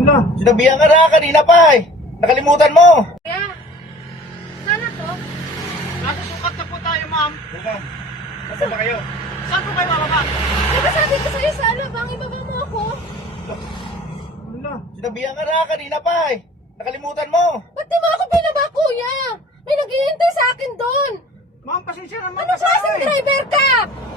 Wala. Sinabihan ka na kanina pa eh. Nakalimutan mo. Kaya, sana to? Nasusukat na po tayo, ma'am. Ma'am, nasa ba kayo? Saan po kayo bababa? Diba sabi ko sa'yo sa alabang, ibaba mo ako? Wala. Sinabihan ka na kanina pa eh. Nakalimutan mo. Ba't di mo ako binaba, kuya? May naghihintay sa akin doon. Ma'am, pasensya naman. Anong klaseng driver ka?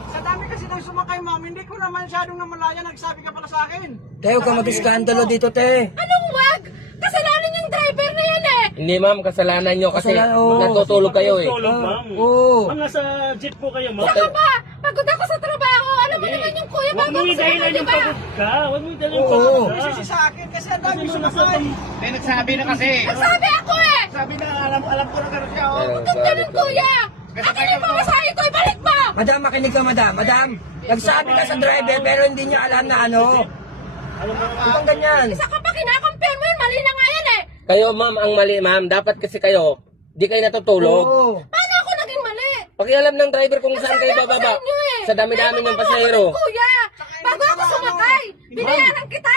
Sa dami kasi nang sumakay, ma'am, hindi ko naman masyadong namalaya. Nagsabi ka pala sa akin. Te, huwag ka mag-iskandalo dito, te. Anong wag? Kasalanan yung driver na yan eh. Hindi ma'am, kasalanan nyo kasi Kasalanan, oo. natutulog kayo eh. Tulog, ma'am. Oo. Ma'am, nasa jeep po kayo, ma'am. Saka ba? Pagod ako sa trabaho. Alam mo naman yung kuya, Huwag bago mo ako idahilan sumakay, yung diba? pagod ka. Huwag mo idahilan yung Oo. pagod ka. Kasi sa akin, kasi ang dami Kasi mo sumakay. Eh, nagsabi na kasi. Nagsabi ako eh. Sabi na, alam ko na gano'n siya. Oh. Huwag kang ganun, kuya. Akin yung pamasahe ko, ibalik mo. Madam, makinig ka, madam. Madam, nagsabi ka sa driver pero hindi niya alam na ano. Alam mo, Huwag kang ganyan. Isa ka pa kinakampir mo yun, mali na nga yan eh. Kayo ma'am, ang mali ma'am. Dapat kasi kayo, di kayo natutulog. Oo. Paano ako naging mali? Pakialam ng driver kung saan kayo Sabi ako bababa. sa inyo eh. Sa dami-dami ng Ibaba mo pasahero. ako, kuya. Bago ako sumakay, binayaran kita.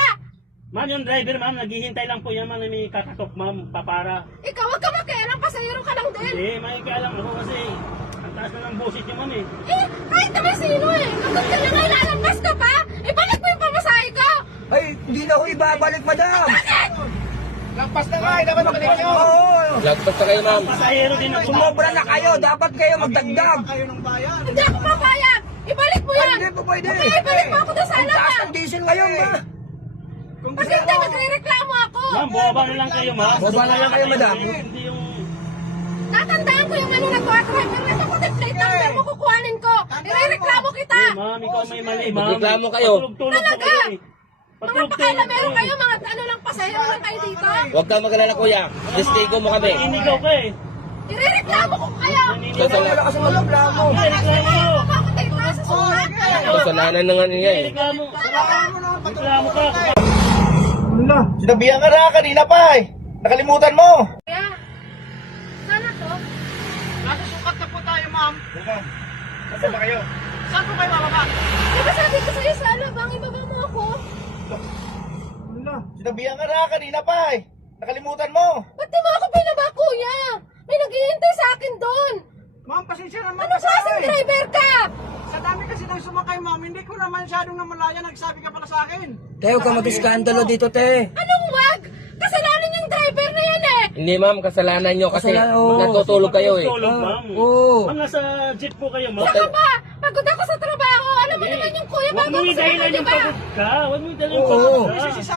ma'am, yung driver, ma'am, naghihintay lang po yan, ma'am, na may kakatok, ma'am, papara. Ikaw, wag ka makialam, pasahero ka lang din. Hindi, may kaalam ako kasi ang taas na ng busit niyo, ma'am, eh. Eh, kahit naman sino eh. Kapag ka na ngayon, lalampas ka pa, ibalik mo yung pamasahe ko. Ay, hindi na ako ibabalik, madam. Lampas na nga eh. Dapat mabalik nyo. Oo. Lagpas pa kayo ma'am. Pasahero din ako, ma'am. Sumobra na kayo. Dapat kayo magdagdag. Kayo ng bayan. Hindi ako papayag. Ibalik mo Ay, yan. hindi po pwede. Okay, ibalik mo ako doon sa Ang taas alaman. ng diesel ngayon, ma. Kasi hindi nagre-reklamo ako. Ma'am, bumaba na lang kayo, ma'am. Bumaba na lang kayo, madam. Hindi yung... Natandaan ko yung ano na driver na ito ko plate number mo kukuhanin ko. Irereklamo kita. Eh, ma'am, ikaw may mali, ma'am. Magreklamo kayo. Patulog-tulog po Talaga? kayo, eh. Mga Patulog-tulog pakailamero po, kayo, mga ano lang pasahero lang kayo dito. Huwag kang mag-alala kuya. Testigo mo kami. Inigaw ka, eh. Irereklamo ko kayo. Wala kasi magreklamo. Reklamo. Bakit tayo nasa sulat? Kasalanan na nga niya eh. Reklamo. Kailangan mo naman Reklamo ka. Wala. Sinabihan ka na kanina pa eh. Nakalimutan mo. Kaya, sana to? Nasusukat na po tayo, ma'am. Ma'am, nasa ba kayo? Saan po kayo bababa? Diba sabi ko sa'yo sa alabang, ibaba mo ako? Wala. Sinabihan ka na kanina pa eh. Nakalimutan mo. Ba't di mo ako binaba, kuya? May naghihintay sa akin doon. Ma'am, pasensya naman. Anong klaseng driver ka? Sa dami kasi nang sumakay, ma'am, hindi ko naman masyadong namalaya. Nagsabi ka pala sa akin. Te, huwag ka mag-iskandalo dito, te. Anong wag? Kasalanan yung driver na yan eh. Hindi ma'am, kasalanan nyo kasi Kasalanan, oo. natutulog kayo eh. Tulog, ma'am. Oo. Ma'am, nasa jeep po kayo, ma'am. Saka ba? Pagod ako sa trabaho. Alam mo naman yung kuya, Huwag bago mo ako idahilan sumakay, yung diba? pagod ka. Huwag mo idahilan yung Oo. pagod ka. Kasi sa